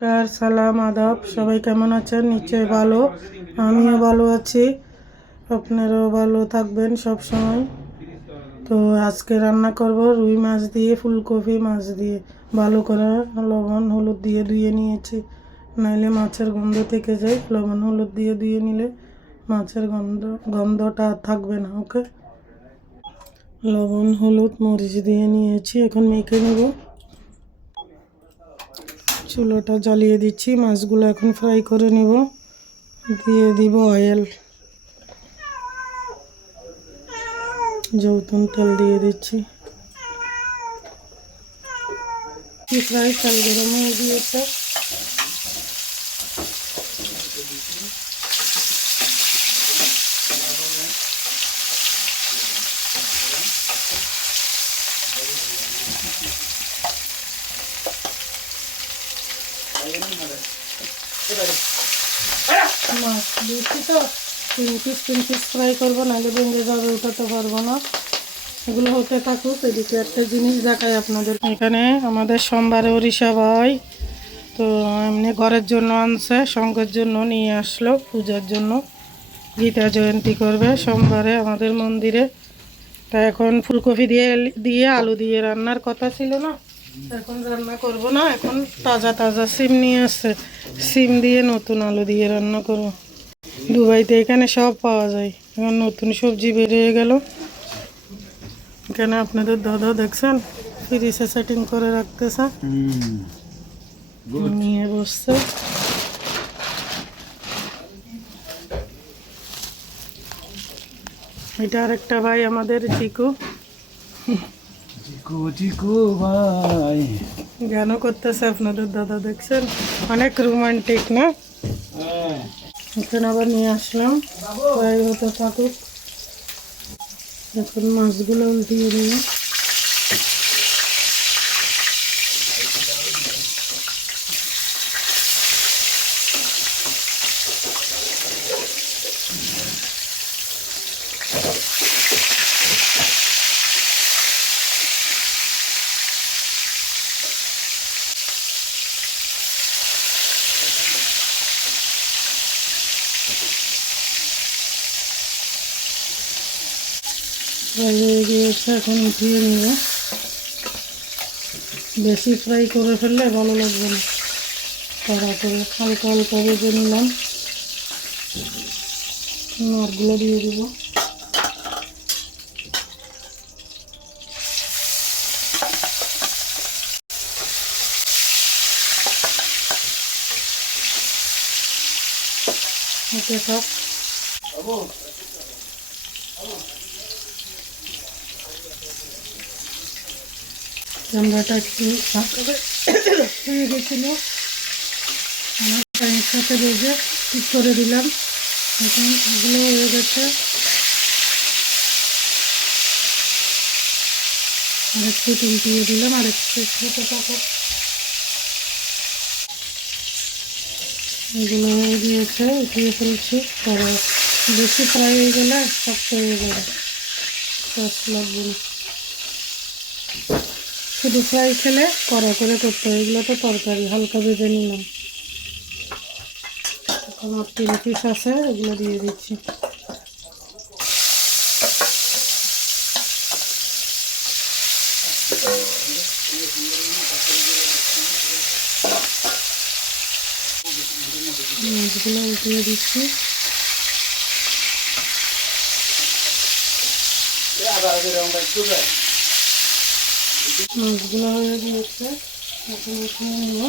নমস্কার, সালাম, আদাব। সবাই কেমন আছেন? নিশ্চয়ই ভালো। আমিও ভালো আছি। আপনারাও ভালো থাকবেন সব সময়। তো আজকে রান্না করব রুই মাছ দিয়ে, ফুলকপি মাছ দিয়ে ভালো করে লবণ হলুদ দিয়ে ধুয়ে নিয়েছি, নাইলে মাছের গন্ধ থেকে যায়। লবণ হলুদ দিয়ে ধুয়ে নিলে মাছের গন্ধটা আর থাকবে না। ওকে, লবণ হলুদ মরিচ দিয়ে নিয়েছি, এখন মেখে নেব। চুলোটা জ্বালিয়ে দিচ্ছি, মাছগুলো এখন ফ্রাই করে নিব। দিয়ে দিব অয়েল, জৈতুন তেল দিয়ে দিচ্ছি। ফ্রাই তেল গরম হয়ে দিয়েছে। মাছ দিয়েছি তো তিন পিস ফ্রাই করবো, নাহলে ভেঙে যাবে, উঠাতে পারবো না। এগুলো হতে থাকুক। এদিকে একটা জিনিস দেখাই আপনাদের। এখানে আমাদের সোমবারে ওড়িশা ভাই তো এমনি ঘরের জন্য আনছে, সঙ্গের জন্য নিয়ে আসলো, পূজার জন্য। গীতা জয়ন্তী করবে সোমবারে আমাদের মন্দিরে। তা এখন ফুলকপি দিয়ে দিয়ে আলু দিয়ে রান্নার কথা ছিল না, এখন রান্না করব না। এখন তাজা তাজা সিম নিয়ে আসছে, সিম দিয়ে নতুন আলু দিয়ে রান্না করব। দুবাইতে এখানে সব পাওয়া যায়, এখন নতুন সবজি বেরিয়ে গেল। এখানে আপনাদের দাদা দেখছেন ফ্রিজে সেটিং করে রাখতেছে, নিয়ে বসছে। এটা আরেকটা ভাই আমাদের চিকু, চিকু ভাই গানও করতেছে আপনাদের দাদা, দেখছেন? অনেক রোমান্টিক না? এখন আবার নিয়ে আসলাম, ফ্রাই হতে থাকুক। এখন মাছগুলো উল্টিয়ে দিই। ফ্রাই হয়ে গিয়েছে, এখন উঠিয়ে নিব। বেশি ফ্রাই করে ফেললে ভালো লাগবে না, কড়া করে হালকা হালকা ভেজে নিলাম। নারগুলো দিয়ে দিব। ওকে সব ক্যামেরাটা একটু হয়ে গেছিলো, আমার টাইমের সাথে ভেজে ঠিক করে দিলাম। এখন এগুলো হয়ে গেছে, আরেকটু উল্টিয়ে দিলাম, আরেকটু হতে থাকো। এগুলো হয়ে গিয়েছে, উঠিয়ে ফেলছি। তবে বেশি ফ্রাই হয়ে গেলে শক্ত হয়ে যাবে, সস লাগবে না। শুধু ফ্রাই খেলে কড়া করে করতে হয়, এগুলো তো তরকারি। হালকা ভেজে নিলাম, এখন আর 3 পিস আছে, এগুলো দিয়ে দিচ্ছি। মাছগুলো উঠিয়ে দিচ্ছি। মাছগুলো হয়ে গিয়েছে, এখন উঠিয়ে নেব।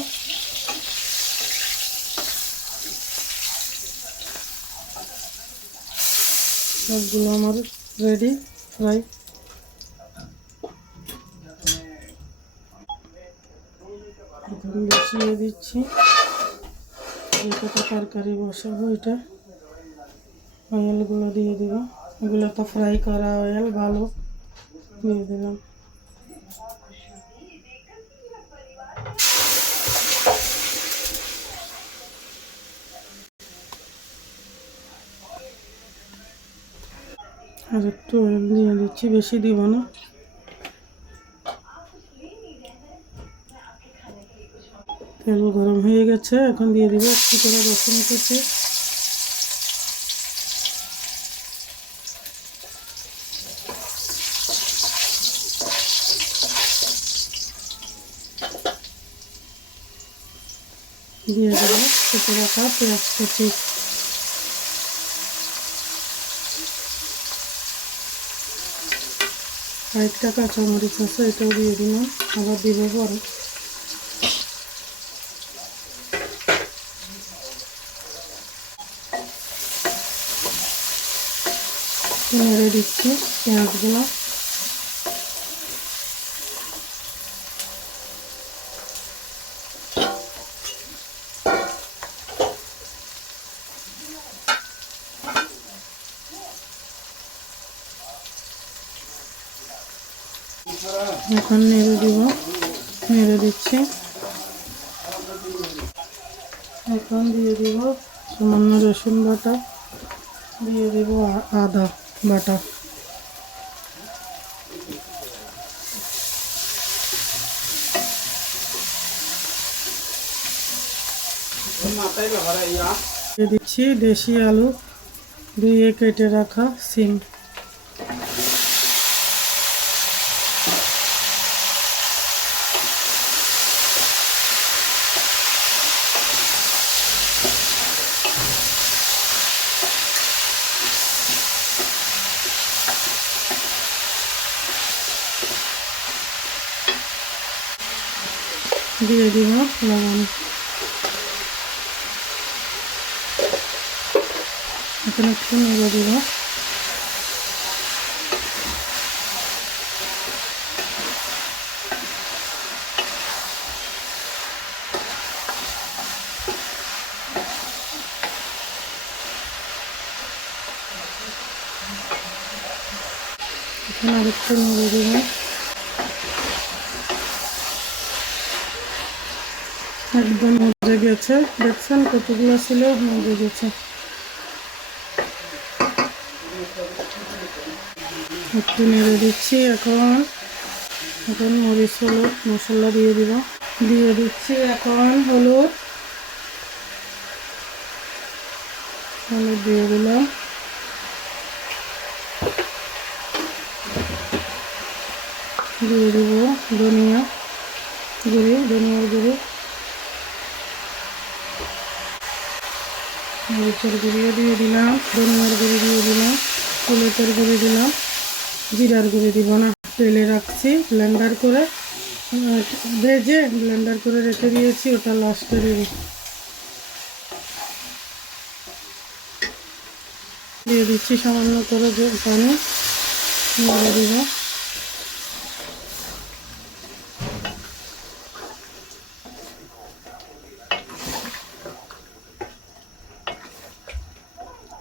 সবগুলো আমার রেডি ফ্রাই। এখন বসিয়ে দিচ্ছি। এটা তো তরকারি বসাবো, এটা অয়েলগুলো দিয়ে দেব। এগুলো তো ফ্রাই করা অয়েল, ভালো দিয়ে দিলাম। আর একটু অয়েল দিয়ে দিচ্ছি, বেশি দিব না। তেল গরম হয়ে গেছে, এখন দিয়ে দিব একটু করে রসুন কুচি। দিয়ে দেবো কেটে রাখা পেঁয়াজ কুচি। কয়েকটা কাঁচামরিচ আছে, এটাও দিয়ে দিলাম, আবার দিব পরে। নেড়ে দিচ্ছি পেঁয়াজগুলো। এখন নেড়ে দিব, নেড়ে দিচ্ছি। এখন দিয়ে দিব সামান্য রসুন বাটা, দিয়ে দিব আদা বাটা। দিয়ে দিচ্ছি দেশি আলু ধুয়ে কেটে রাখা সিম। দিয়ে দিব লবণ। এখন একটু নেড়ে দিব। এখন আর একটু নেড়ে দিব। একদম মজে গেছে, দেখছেন কতগুলো ছিল, মজে গেছে। একটু নেড়ে দিচ্ছি। এখন এখন মরিচ হলুদ মশলা দিয়ে দিব, দিয়ে দিচ্ছি এখন হলুদ, হলুদ দিয়ে দিলাম। দিয়ে দিব ধনিয়া গুঁড়ি, ধনিয়ার গুঁড়ি, মরিচের গুঁড়িও দিয়ে দিলাম, ধনিয়ার গুঁড়ি দিয়ে দিলাম, হলুদের গুঁড়ি দিলাম, জিরার গুঁড়ি দিব না, তেলে রাখছি ব্লেন্ডার করে, ভেজে ব্লেন্ডার করে রেখে দিয়েছি, ওটা লাস্টে দিব। দিয়ে দিচ্ছি সামান্য করে পানি, নেড়ে দিব।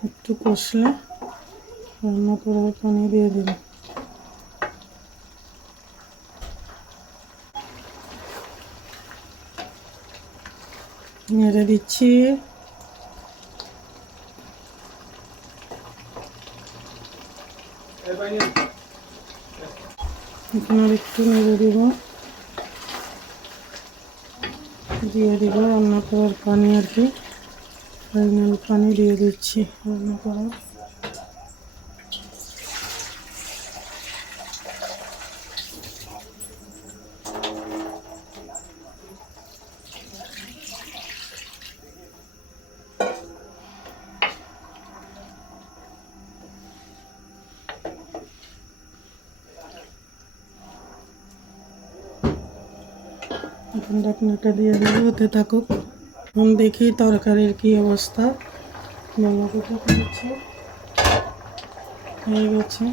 একটু কষলে রান্না করে পানি দিয়ে দিব। নেড়ে দিচ্ছি। এখন আর একটু নেড়ে দিব, দিয়ে দিব রান্না করার পানি আর কি, ফাইনাল পানি দিয়ে দিচ্ছি রান্না করার। এখন ঢাকনাটা দিয়ে দেবো, হতে থাকুক। এখন দেখি তরকারির কি অবস্থা। বাঁধাকপি হয়েছে, হয়ে গেছে,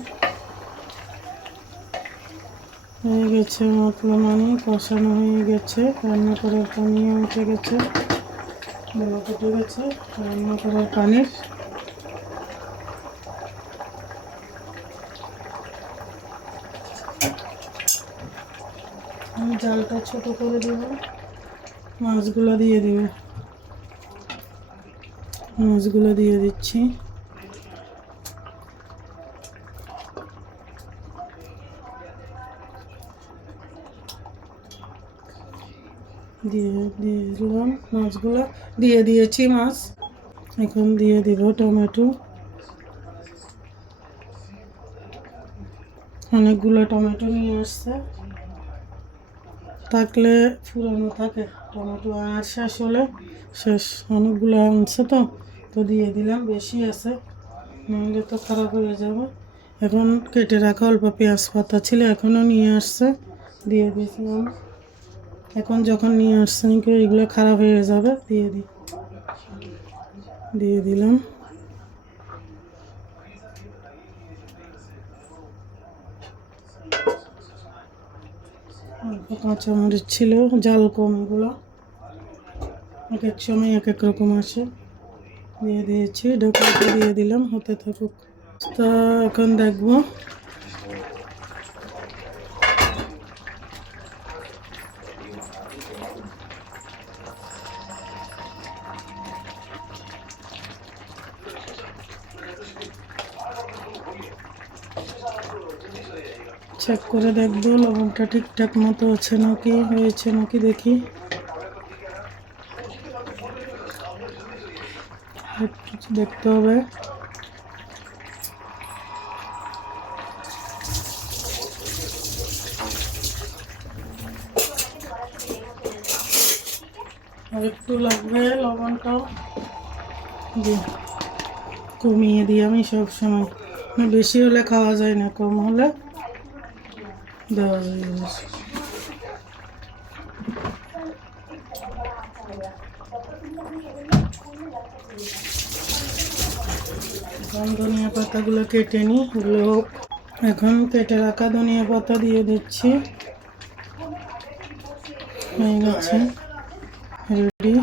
হয়ে গেছে মশলা মানে কষানো হয়ে গেছে, রান্না করার পানিও উঠে গেছে, বাঁধাকপি গেছে রান্না করার পানির। আমি জালটা ছোট করে দেব, মাছগুলো দিয়ে দেব, মাছগুলো দিয়ে দিচ্ছি। দিয়ে দিয়ে দিলাম মাছগুলো, দিয়ে দিয়েছি মাছ। এখন দিয়ে দিব টমেটো, অনেকগুলো টমেটো নিয়ে আসছে, থাকলে পুরানো থাকে টমেটো, আর শেষ হলে শেষ। অনেকগুলো আনছে তো তো দিয়ে দিলাম, বেশি আছে নাহলে তো খারাপ হয়ে যাবে। এখন কেটে রাখা অল্প পেঁয়াজ পাতা ছিল, এখনও নিয়ে আসছে, দিয়ে দিয়েছিলাম। এখন যখন নিয়ে আসছে নাকি এগুলো খারাপ হয়ে যাবে, দিয়ে দিলাম। অল্প কাঁচামরিচ ছিল, জাল কম, এগুলো এক এক সময় এক এক রকম আসে। দিয়ে দিয়েছি, ঢোকাতে দিয়ে দিলাম, হতে থাকুক। তা এখন দেখবো। চেক করে দেখবো লবণটা ঠিকঠাক মতো আছে নাকি, হয়েছে নাকি দেখি। একটু দেখতে হবে। আর একটু লাগবে লবণটা, কমিয়ে দিই আমি সব সময়, বেশি হলে খাওয়া যায় না, কম হলে দেওয়া যায়। এখন ধনিয়া পাতাগুলো কেটে নিই, এগুলো এখন কেটে রাখা ধনিয়া পাতা দিয়ে দিচ্ছি, হয়ে গেছে, রেডি।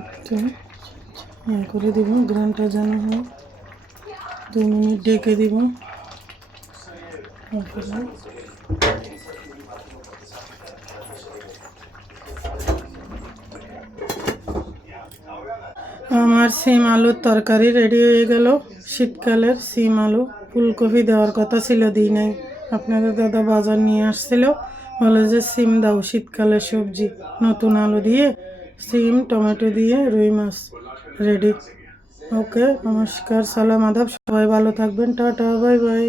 একটু করে দিব, গ্রানটা যেন হয়, 2 মিনিট ঢেকে দিব। আমার সিম আলুর তরকারি রেডি হয়ে গেল। শীতকালের সিম আলু, ফুলকপি দেওয়ার কথা ছিল, দিই নাই। আপনাদের দাদা বাজার নিয়ে আসছিল, বলে যে সিম দাও, শীতকালের সবজি। নতুন আলু দিয়ে সিম টমেটো দিয়ে রুই মাছ রেডি। ওকে, নমস্কার, সালাম আদাব, সবাই ভালো থাকবেন, টাটা, বাই বাই।